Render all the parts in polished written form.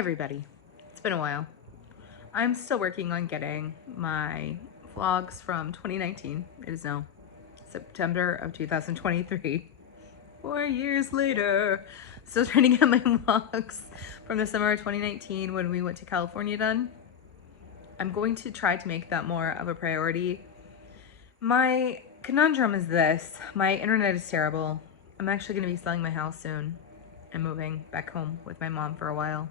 everybody, it's been a while. I'm still working on getting my vlogs from 2019. It is now September of 2023. 4 years later. Still trying to get my vlogs from the summer of 2019 when we went to California done. I'm going to try to make that more of a priority. My conundrum is this: my internet is terrible. I'm actually going to be selling my house soon and moving back home with my mom for a while.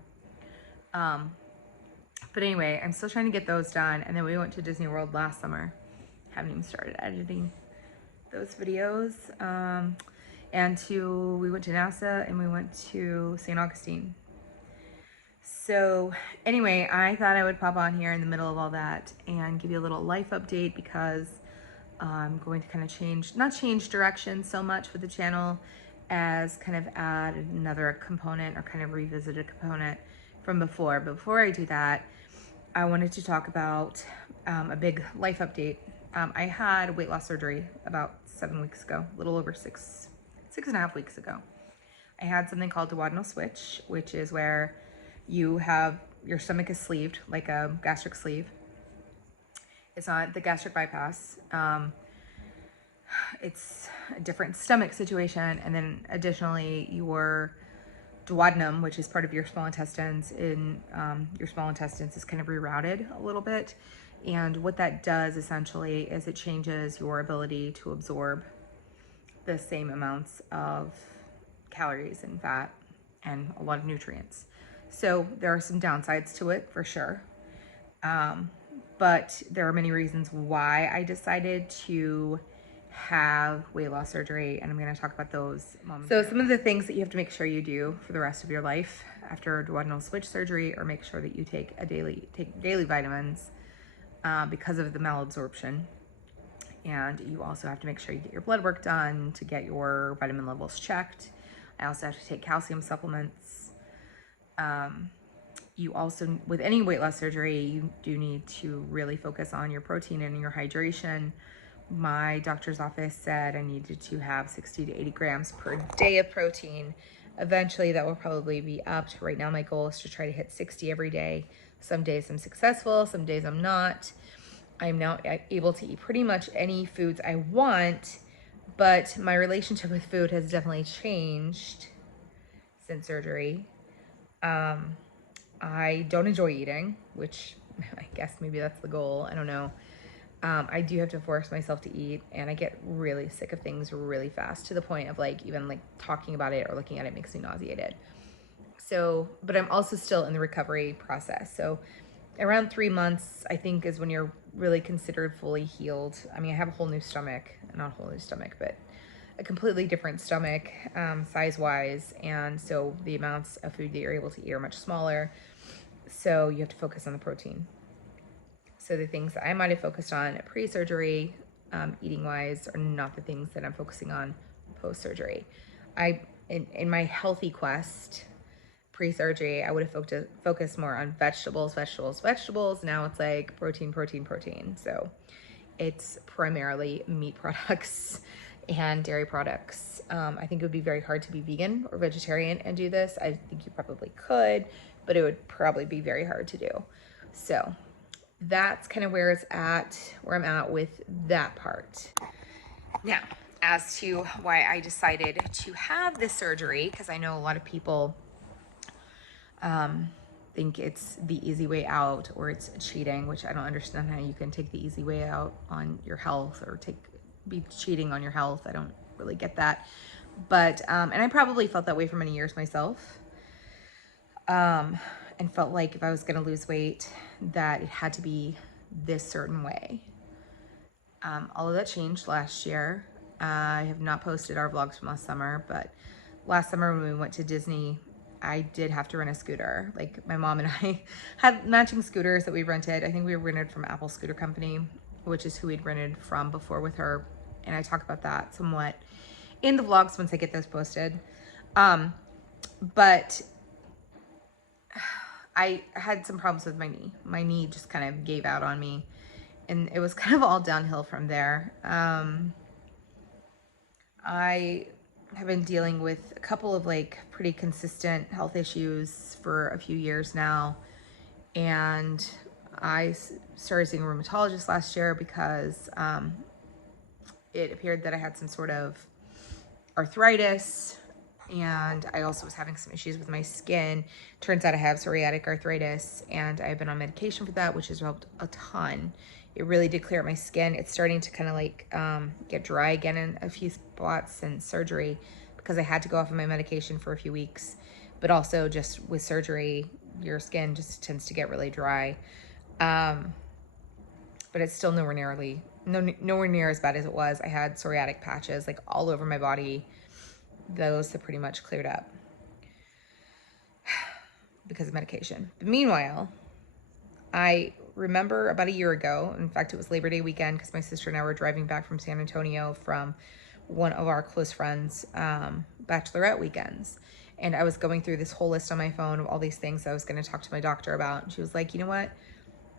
But anyway, I'm still trying to get those done. And then we went to Disney World last summer. Haven't even started editing those videos. We went to NASA and we went to St. Augustine. So anyway, I thought I would pop on here in the middle of all that and give you a little life update, because I'm going to kind of not change direction so much with the channel as kind of add another component or kind of revisit a component from before. But before I do that, I wanted to talk about a big life update. I had weight loss surgery about 7 weeks ago, a little over 6.5 weeks ago. I had something called duodenal switch, which is where you have your stomach is sleeved like a gastric sleeve. It's not the gastric bypass. It's a different stomach situation. And then additionally, your duodenum, which is part of your small intestines, your small intestines is kind of rerouted a little bit. And what that does essentially is it changes your ability to absorb the same amounts of calories and fat and a lot of nutrients. So there are some downsides to it for sure. But there are many reasons why I decided to have weight loss surgery, and I'm going to talk about those moments. So some of the things that you have to make sure you do for the rest of your life after duodenal switch surgery, or make sure that you take daily vitamins because of the malabsorption. And you also have to make sure you get your blood work done to get your vitamin levels checked. I also have to take calcium supplements. You also, with any weight loss surgery, you do need to really focus on your protein and your hydration. My doctor's office said I needed to have 60 to 80 grams per day of protein. Eventually that will probably be upped. Right now my goal is to try to hit 60 every day. Some days I'm successful, some days I'm not. I'm now able to eat pretty much any foods I want, but my relationship with food has definitely changed since surgery. I don't enjoy eating, which I guess maybe that's the goal. I don't know. I do have to force myself to eat, and I get really sick of things really fast, to the point of even talking about it or looking at it makes me nauseated. So, but I'm also still in the recovery process. So around 3 months, I think, is when you're really considered fully healed. I mean, I have a whole new stomach, not a whole new stomach, but a completely different stomach, size-wise. And so the amounts of food that you're able to eat are much smaller. So you have to focus on the protein. So the things that I might have focused on pre-surgery, eating-wise, are not the things that I'm focusing on post-surgery. In my healthy quest pre-surgery, I would have focused more on vegetables. Now it's like protein. So it's primarily meat products and dairy products. I think it would be very hard to be vegan or vegetarian and do this. I think you probably could, but it would probably be very hard to do. So that's kind of where I'm at with that part. Now, as to why I decided to have this surgery, because I know a lot of people think it's the easy way out, or it's cheating, which I don't understand how you can take the easy way out on your health, or be cheating on your health. I don't really get that. But, and I probably felt that way for many years myself. And felt like if I was going to lose weight, that it had to be this certain way. All of that changed last year. I have not posted our vlogs from last summer, but last summer when we went to Disney, I did have to rent a scooter. Like, my mom and I had matching scooters that we rented. I think we rented from Apple Scooter Company, which is who we'd rented from before with her. And I talk about that somewhat in the vlogs once I get those posted. But I had some problems with my knee. My knee just kind of gave out on me, and it was kind of all downhill from there. I have been dealing with a couple of like pretty consistent health issues for a few years now. And I started seeing a rheumatologist last year because it appeared that I had some sort of arthritis, and I also was having some issues with my skin. Turns out I have psoriatic arthritis, and I've been on medication for that, which has helped a ton. It really did clear up my skin. It's starting to kind of like get dry again in a few spots since surgery, because I had to go off of my medication for a few weeks. But also just with surgery, your skin just tends to get really dry. But it's still nowhere near as bad as it was. I had psoriatic patches like all over my body. Those have pretty much cleared up because of medication. But meanwhile, I remember about a year ago, in fact, it was Labor Day weekend, because my sister and I were driving back from San Antonio from one of our close friends' bachelorette weekends. And I was going through this whole list on my phone of all these things I was going to talk to my doctor about. And she was like, you know what?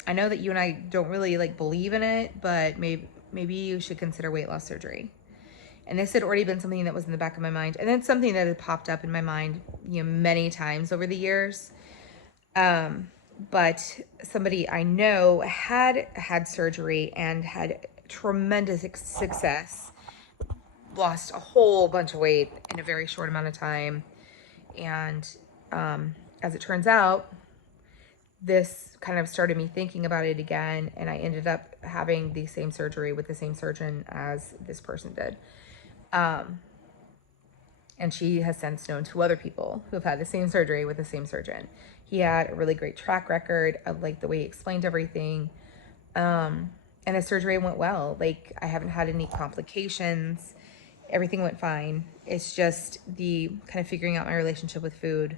I know that you and I don't really like believe in it, but maybe you should consider weight loss surgery. And this had already been something that was in the back of my mind. And it's something that had popped up in my mind, many times over the years. But somebody I know had surgery and had tremendous success, lost a whole bunch of weight in a very short amount of time. And as it turns out, this kind of started me thinking about it again, and I ended up having the same surgery with the same surgeon as this person did. And she has since known two other people who have had the same surgery with the same surgeon. He had a really great track record of like the way he explained everything. And the surgery went well. Like, I haven't had any complications. Everything went fine. It's just the kind of figuring out my relationship with food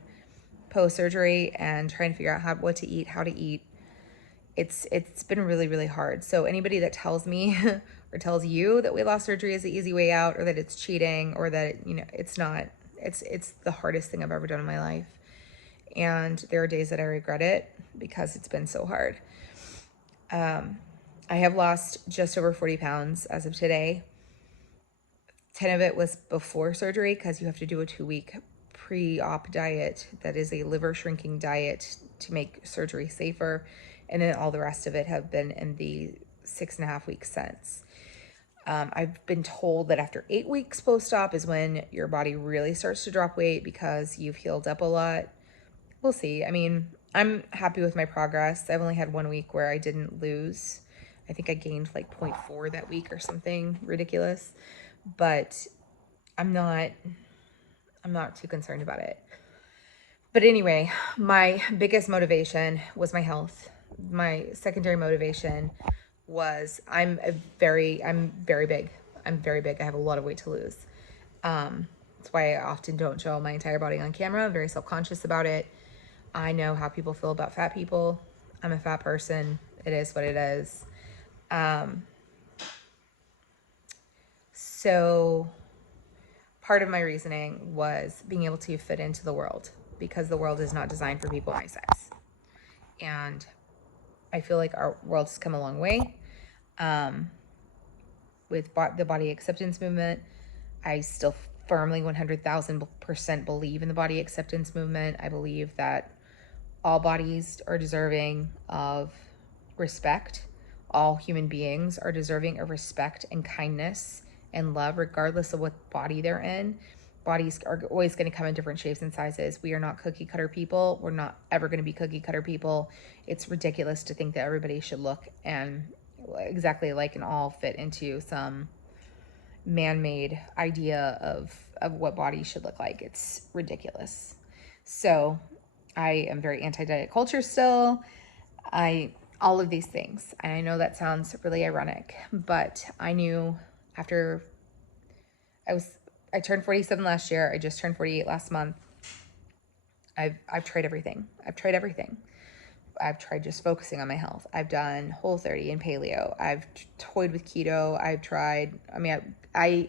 post-surgery and trying to figure out what to eat, how to eat. It's been really, really hard. So anybody that tells me or tells you that weight loss surgery is the easy way out, or that it's cheating, or that, it's not, it's the hardest thing I've ever done in my life. And there are days that I regret it because it's been so hard. I have lost just over 40 pounds as of today. 10 of it was before surgery, because you have to do a 2-week pre-op diet that is a liver shrinking diet to make surgery safer. And then all the rest of it have been in the 6.5 weeks since. I've been told that after 8 weeks post-op is when your body really starts to drop weight because you've healed up a lot. We'll see. I mean, I'm happy with my progress. I've only had 1 week where I didn't lose. I think I gained like 0.4 that week or something ridiculous. But I'm not too concerned about it. But anyway, my biggest motivation was my health. My secondary motivation was I'm very big. I'm very big. I have a lot of weight to lose. That's why I often don't show my entire body on camera. I'm very self-conscious about it. I know how people feel about fat people. I'm a fat person. It is what it is. So part of my reasoning was being able to fit into the world, because the world is not designed for people my size. And I feel like our world has come a long way. With the body acceptance movement, I still firmly 100,000% believe in the body acceptance movement. I believe that all bodies are deserving of respect. All human beings are deserving of respect and kindness and love, regardless of what body they're in. Bodies are always going to come in different shapes and sizes. We are not cookie cutter people. We're not ever going to be cookie cutter people. It's ridiculous to think that everybody should look and exactly alike and all fit into some man-made idea of what bodies should look like. It's ridiculous. So I am very anti-diet culture still. All of these things. And I know that sounds really ironic, but I knew after I turned 47 last year. I just turned 48 last month. I've tried everything. I've tried just focusing on my health. I've done Whole30 and paleo. I've toyed with keto. I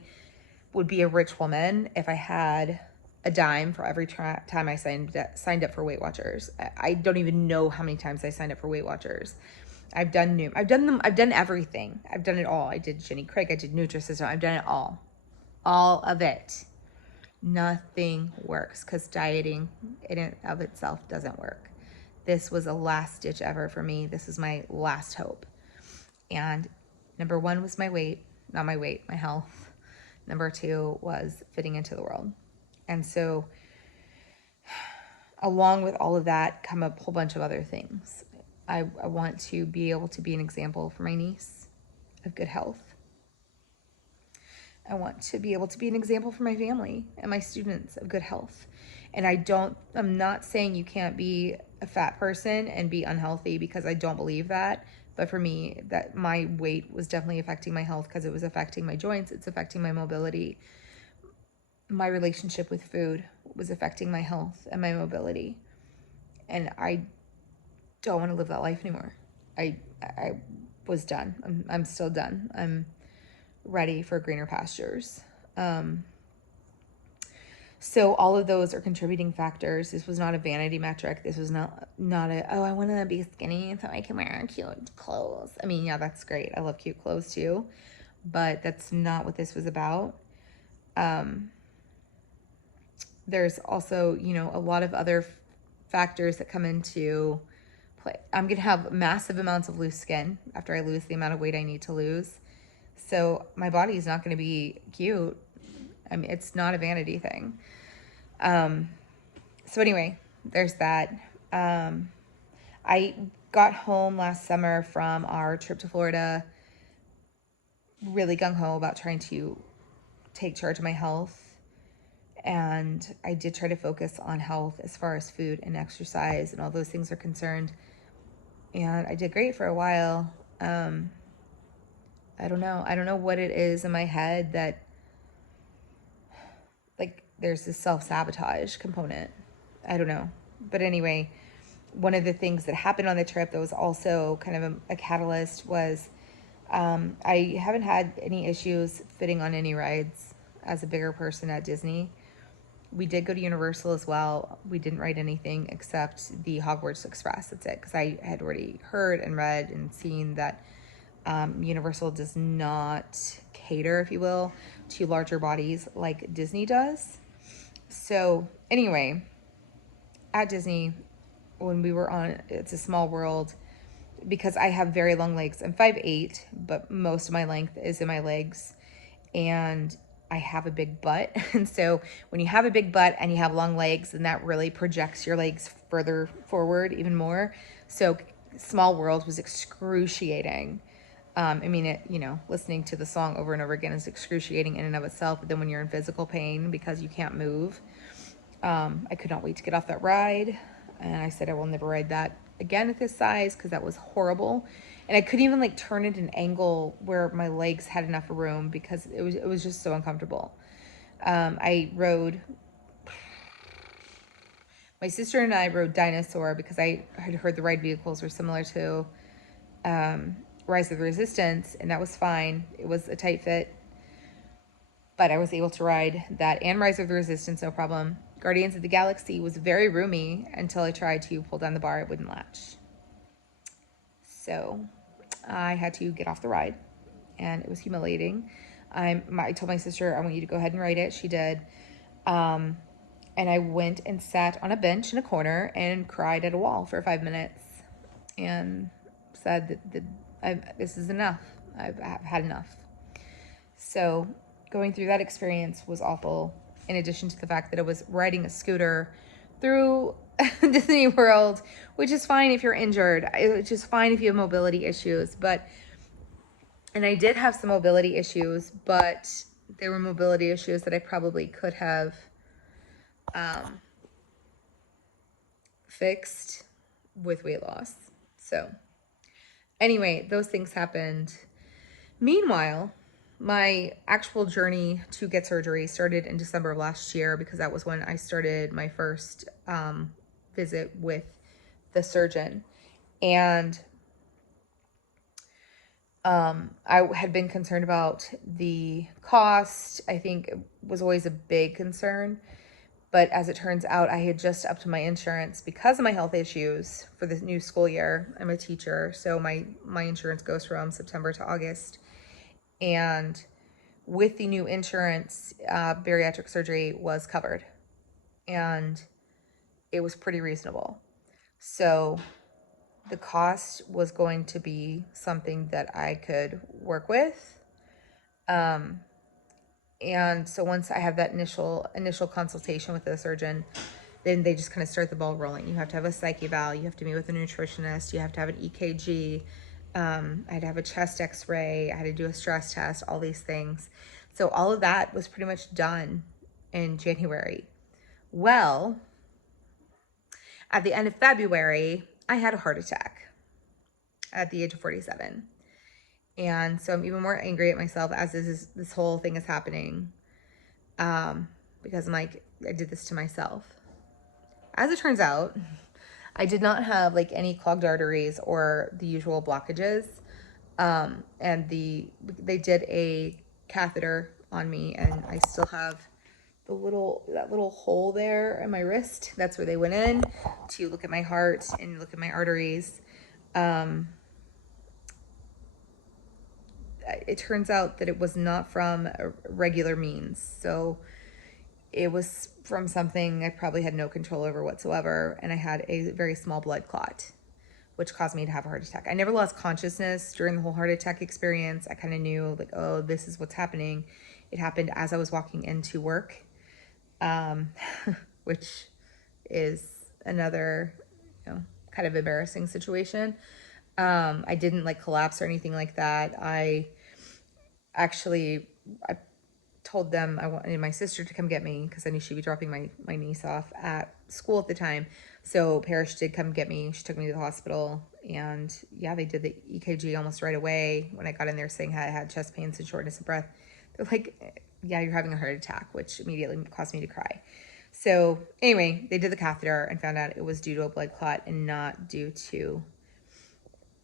would be a rich woman if I had a dime for every time I signed up for Weight Watchers. I don't even know how many times I signed up for Weight Watchers. I've done everything. I've done it all. I did Jenny Craig. I did Nutrisystem. I've done it all of it. Nothing works because dieting in and of itself doesn't work. This was a last ditch ever for me. This is my last hope. And number one was my weight, not my weight, my health. Number two was fitting into the world. And so along with all of that come a whole bunch of other things. I want to be able to be an example for my niece of good health. I want to be able to be an example for my family and my students of good health. And I'm not saying you can't be a fat person and be unhealthy, because I don't believe that. But for me, that my weight was definitely affecting my health because it was affecting my joints. It's affecting my mobility. My relationship with food was affecting my health and my mobility. And I don't want to live that life anymore. I was done. I'm still done. I'm ready for greener pastures. So all of those are contributing factors. This was not a vanity metric. This was not a, oh, I want to be skinny so I can wear cute clothes. I mean, yeah, that's great. I love cute clothes too, but that's not what this was about. There's also, a lot of other factors that come into play. I'm going to have massive amounts of loose skin after I lose the amount of weight I need to lose. So my body is not going to be cute. I mean, it's not a vanity thing. So anyway, there's that. I got home last summer from our trip to Florida, really gung-ho about trying to take charge of my health. And I did try to focus on health as far as food and exercise and all those things are concerned. And I did great for a while. I don't know what it is in my head that, like, there's this self-sabotage component. I don't know. But anyway, one of the things that happened on the trip that was also kind of a catalyst was I haven't had any issues fitting on any rides as a bigger person at Disney. We did go to Universal as well. We didn't ride anything except the Hogwarts Express. That's it. Because I had already heard and read and seen that Universal does not cater, if you will, to larger bodies like Disney does. So anyway, at Disney, when we were on It's a Small World, because I have very long legs. I'm 5'8", but most of my length is in my legs. And I have a big butt. And so when you have a big butt and you have long legs, then that really projects your legs further forward even more. So Small World was excruciating. I mean, listening to the song over and over again is excruciating in and of itself. But then when you're in physical pain because you can't move, I could not wait to get off that ride. And I said I will never ride that again at this size because that was horrible. And I couldn't even turn it an angle where my legs had enough room because it was just so uncomfortable. My sister and I rode Dinosaur because I had heard the ride vehicles were similar to Rise of the Resistance, and that was fine. It was a tight fit, but I was able to ride that and Rise of the Resistance, no problem. Guardians of the Galaxy was very roomy until I tried to pull down the bar. It wouldn't latch. So I had to get off the ride, and it was humiliating. I told my sister, I want you to go ahead and ride it. She did. And I went and sat on a bench in a corner and cried at a wall for 5 minutes and said that this is enough. I've had enough. So going through that experience was awful, in addition to the fact that I was riding a scooter through Disney World, which is fine if you're injured. It's just fine if you have mobility issues. And I did have some mobility issues, but they were mobility issues that I probably could have fixed with weight loss. So anyway, those things happened. Meanwhile, my actual journey to get surgery started in December of last year because that was when I started my first visit with the surgeon. And I had been concerned about the cost. I think it was always a big concern. But as it turns out, I had just upped my insurance because of my health issues for the new school year. I'm a teacher, so my insurance goes from September to August. And with the new insurance, bariatric surgery was covered, and it was pretty reasonable. So the cost was going to be something that I could work with. And so once I have that initial consultation with the surgeon, then they just kind of start the ball rolling. You have to have a psych eval, you have to meet with a nutritionist, you have to have an EKG, I had to have a chest x-ray, I had to do a stress test, all these things. So all of that was pretty much done in January. Well, at the end of February, I had a heart attack at the age of 47. And so I'm even more angry at myself as this whole thing is happening, because I'm like, I did this to myself. As it turns out, I did not have like any clogged arteries or the usual blockages. And they did a catheter on me, and I still have that little hole there in my wrist. That's where they went in to look at my heart and look at my arteries. It turns out that it was not from a regular means. So it was from something I probably had no control over whatsoever. And I had a very small blood clot, which caused me to have a heart attack. I never lost consciousness during the whole heart attack experience. I kind of knew, like, oh, this is what's happening. It happened as I was walking into work, which is another, kind of embarrassing situation. I didn't like collapse or anything like that. I told them I wanted my sister to come get me because I knew she'd be dropping my niece off at school at the time. So Parrish did come get me. She took me to the hospital, and yeah, they did the EKG almost right away. When I got in there saying I had chest pains and shortness of breath, they're like, yeah, you're having a heart attack, which immediately caused me to cry. So anyway, they did the catheter and found out it was due to a blood clot and not due to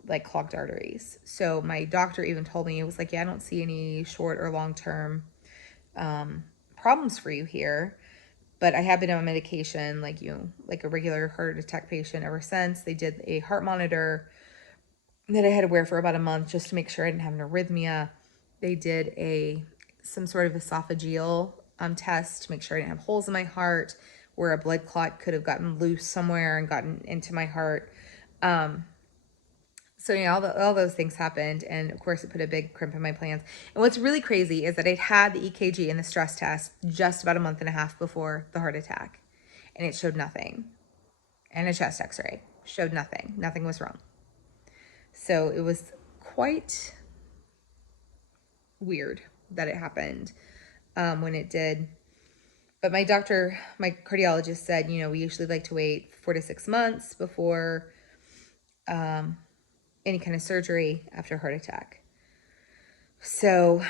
like clogged arteries. So my doctor even told me, it was like, yeah, I don't see any short or long-term problems for you here, but I have been on medication like like a regular heart attack patient ever since. They did a heart monitor that I had to wear for about a month just to make sure I didn't have an arrhythmia. They did some sort of esophageal test to make sure I didn't have holes in my heart where a blood clot could have gotten loose somewhere and gotten into my heart. So, all those things happened. And of course, it put a big crimp in my plans. And what's really crazy is that I'd had the EKG and the stress test just about a month and a half before the heart attack. And it showed nothing. And a chest x-ray showed nothing. Nothing was wrong. So it was quite weird that it happened when it did. But my cardiologist said, we usually like to wait 4 to 6 months before any kind of surgery after a heart attack. So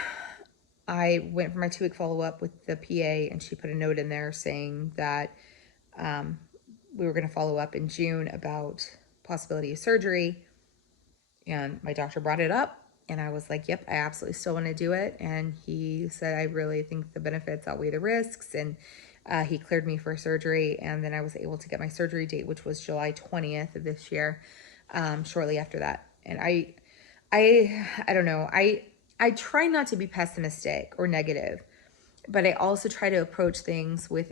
I went for my 2-week follow-up with the PA, and she put a note in there saying that we were going to follow up in June about possibility of surgery. And my doctor brought it up, and I was like, yep, I absolutely still want to do it. And he said, I really think the benefits outweigh the risks. And he cleared me for surgery. And then I was able to get my surgery date, which was July 20th of this year, shortly after that. And I don't know. I try not to be pessimistic or negative, but I also try to approach things with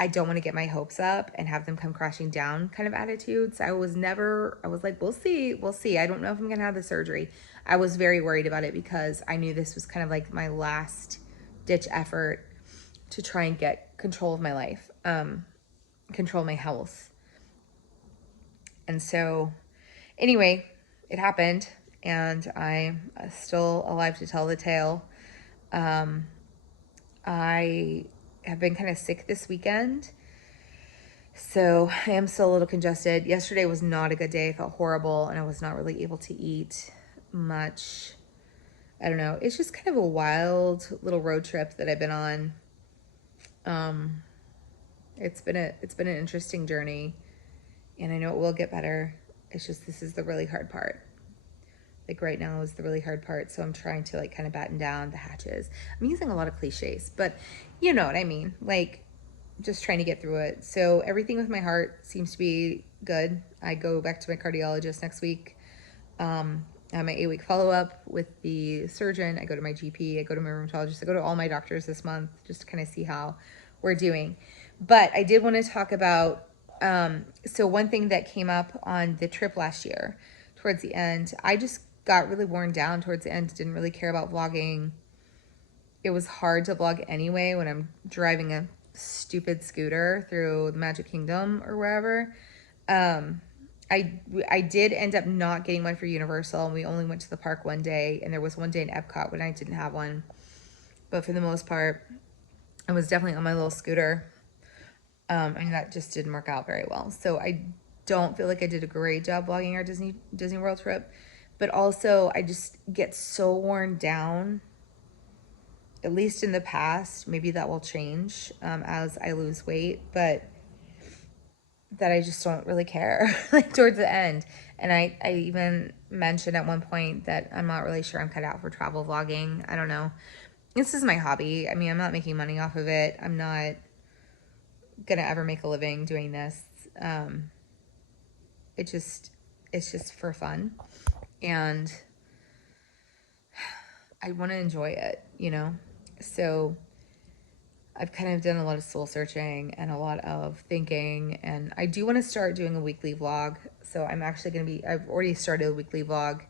I don't want to get my hopes up and have them come crashing down kind of attitude. So I was like, we'll see. I don't know if I'm going to have the surgery. I was very worried about it because I knew this was kind of like my last ditch effort to try and get control of my life, control my health. And so anyway, it happened, and I'm still alive to tell the tale. I have been kind of sick this weekend, so I am still a little congested. Yesterday was not a good day. I felt horrible, and I was not really able to eat much. I don't know. It's just kind of a wild little road trip that I've been on. It's been an interesting journey, and I know it will get better. It's just, this is the really hard part. Like right now is the really hard part. So I'm trying to like kind of batten down the hatches. I'm using a lot of cliches, but you know what I mean? Like just trying to get through it. So everything with my heart seems to be good. I go back to my cardiologist next week. I have my 8-week follow-up with the surgeon. I go to my GP. I go to my rheumatologist. I go to all my doctors this month just to kind of see how we're doing. But I did want to talk about, so one thing that came up on the trip last year towards the end, I just got really worn down towards the end. Didn't really care about vlogging. It was hard to vlog anyway when I'm driving a stupid scooter through the Magic Kingdom or wherever. Um, I did end up not getting one for Universal, and we only went to the park one day, and there was one day in Epcot when I didn't have one. But for the most part, I was definitely on my little scooter, and that just didn't work out very well. So I don't feel like I did a great job vlogging our Disney World trip, but also I just get so worn down. At least in the past, maybe that will change as I lose weight, but that I just don't really care like towards the end. And I even mentioned at one point that I'm not really sure I'm cut out for travel vlogging. I don't know. This is my hobby. I mean, I'm not making money off of it. I'm not gonna ever make a living doing this. Um, it just, it's just for fun. And I want to enjoy it, you know? So I've kind of done a lot of soul searching and a lot of thinking, and I do want to start doing a weekly vlog. So I'm actually going to be, I've already started a weekly vlog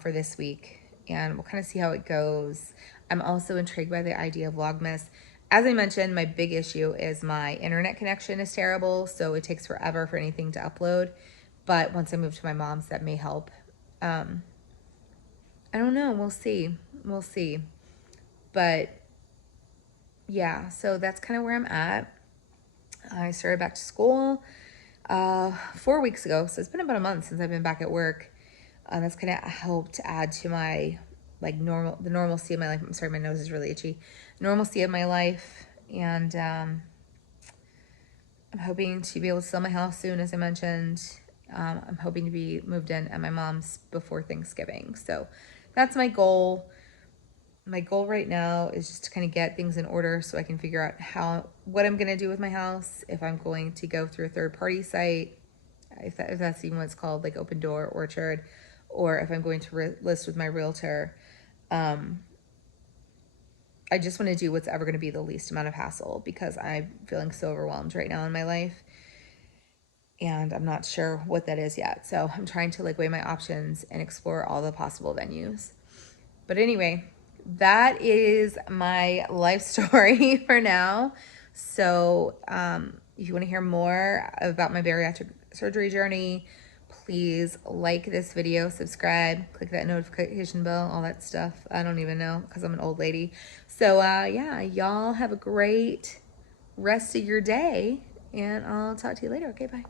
for this week, and we'll kind of see how it goes. I'm also intrigued by the idea of Vlogmas. As I mentioned, my big issue is my internet connection is terrible, so it takes forever for anything to upload. But once I move to my mom's, that may help. Um, I don't know. We'll see. We'll see. But yeah, so that's kind of where I'm at. I started back to school 4 weeks ago, so it's been about a month since I've been back at work. That's kind of helped add to my like the normalcy of my life. I'm sorry, my nose is really itchy. Normalcy of my life, and I'm hoping to be able to sell my house soon, as I mentioned. I'm hoping to be moved in at my mom's before Thanksgiving. So that's my goal. My goal right now is just to kind of get things in order so I can figure out what I'm going to do with my house, if I'm going to go through a third-party site, if that's even what it's called, like Open Door, Orchard, or if I'm going to list with my realtor. I just want to do what's ever going to be the least amount of hassle because I'm feeling so overwhelmed right now in my life, and I'm not sure what that is yet. So I'm trying to like weigh my options and explore all the possible venues. But anyway, that is my life story for now. So if you want to hear more about my bariatric surgery journey, please like this video, subscribe, click that notification bell, all that stuff. I don't even know because I'm an old lady. So yeah, y'all have a great rest of your day, and I'll talk to you later. Okay, bye.